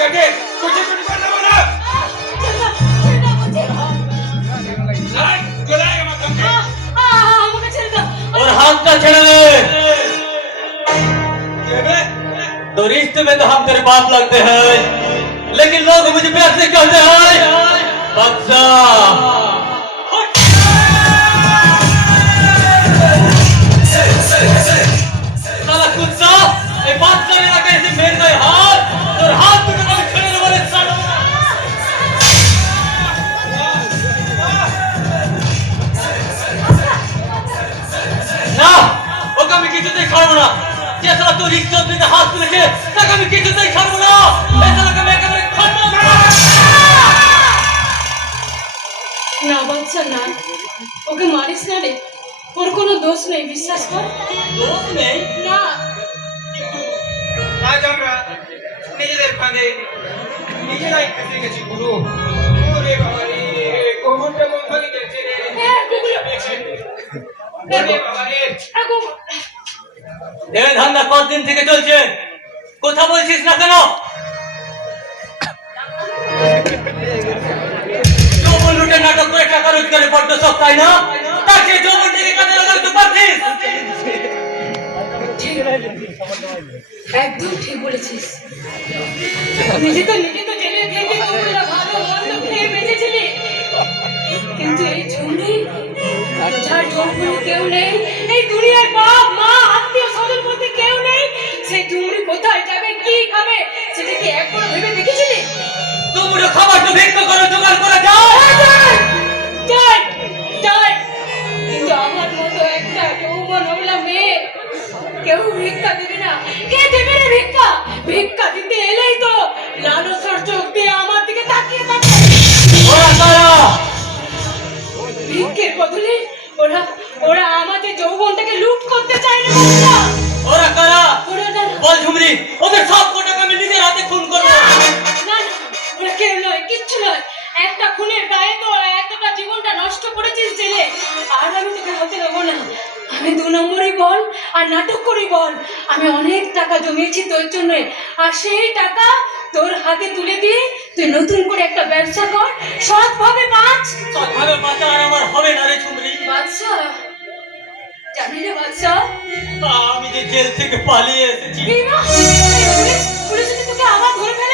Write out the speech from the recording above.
कैसे तुझे कुछ करना वाला चलाएगा मत हमसे আমাকে ছেড়ে দাও और हाथ का छेड़ दे। तो रिश्ते में तो हम तेरे बाप लगते हैं, लेकिन लोग मुझे प्यार से कहते हैं बादशाह। साला कुत्ता, ये बादशाह ने लगा ऐसे मेरे गए हाथ और हाथ में कभी छेड़ने वाले साला। ना, वो कभी किसी से खाओ ना। जैसा तो रिश्ते में हाथ में लगे, ना कभी किसी से खाओ ना। ऐसा लगा मैं कभी खाना ना। না বাচ্চা না ওকে মারিস না রে ওর কোনো দোষ নেই বিশ্বাস কর दोस्त नहीं, না आज আমরা নিজেদের ফাঁদে নিজেরাই ফেসে গেছি গুরু ওরে বাবা রে কোমরটা কোথায় গেছে রে হ্যাঁ গুগল ওরে বাবা রে ये धंधा कौन दिन থেকে চলছে কথা বলছিস না কেন যৌবন লুটে নাটক করে টাকা রোজগারে বড্ড শখ তাই না তাকে যৌবন থেকে কাজে লাগাতে পারছিস একদম ঠিক বলেছিস নিজে তো জেলে থেকে তোমরা ভালো মন্দ খেয়ে বেঁচেছিলে কিন্তু এই ঝুমরি যার যৌবনে কেউ নেই এই দুনিয়ার বাপ মা আত্মীয় স্বজন বলতে কেউ নেই সেই ঝুমরি কোথায় যাবে কি খাবে সেটা কি একবার ভেবে দেখেছিলে তোমরা খাবার তো ভিক্ষা করে জোগাড় করা যায় যাই কিন্তু আমার মতো একটা যৌবন হলা মেয়ে কেউ ভিক্ষা দেবে না কে দেবে রে ভিক্ষা দিতে এলেই তো লালসার চোখ দিয়ে আমার দিকে তাকিয়ে থাকে ওরা কারা ভিক্ষের বদলে ওরা আমাদের যৌবনটাকে লুট করতে চায় না বাচ্চা ওরা কারা ওরা না বল ঝুমরি ওদের সব কোটাকে আমি নিজের হাতে খুন করব না ওরা কেউ নয় কিচ্ছু নয় একটা খুনের গায়ে তো এতটা জীবনটা নষ্ট করেছিস জেলে আর আমি তোকে হতে দেবো না আমি 2 নম্বরই বল আর নাটক করি বল আমি অনেক টাকা জমিয়েছি তোর জন্য আর সেই টাকা তোর হাতে তুলে দিয়ে তুই নতুন করে একটা ব্যবসা কর সৎভাবে বাঁচ সৎভাবে বাঁচা আর আমার হবে না রে ঝুমরি বাদশা জানি রে বাদশা আমি যে জেল থেকে পালিয়ে এসেছি পুলিশ তোকে আবার ধরে ফেলে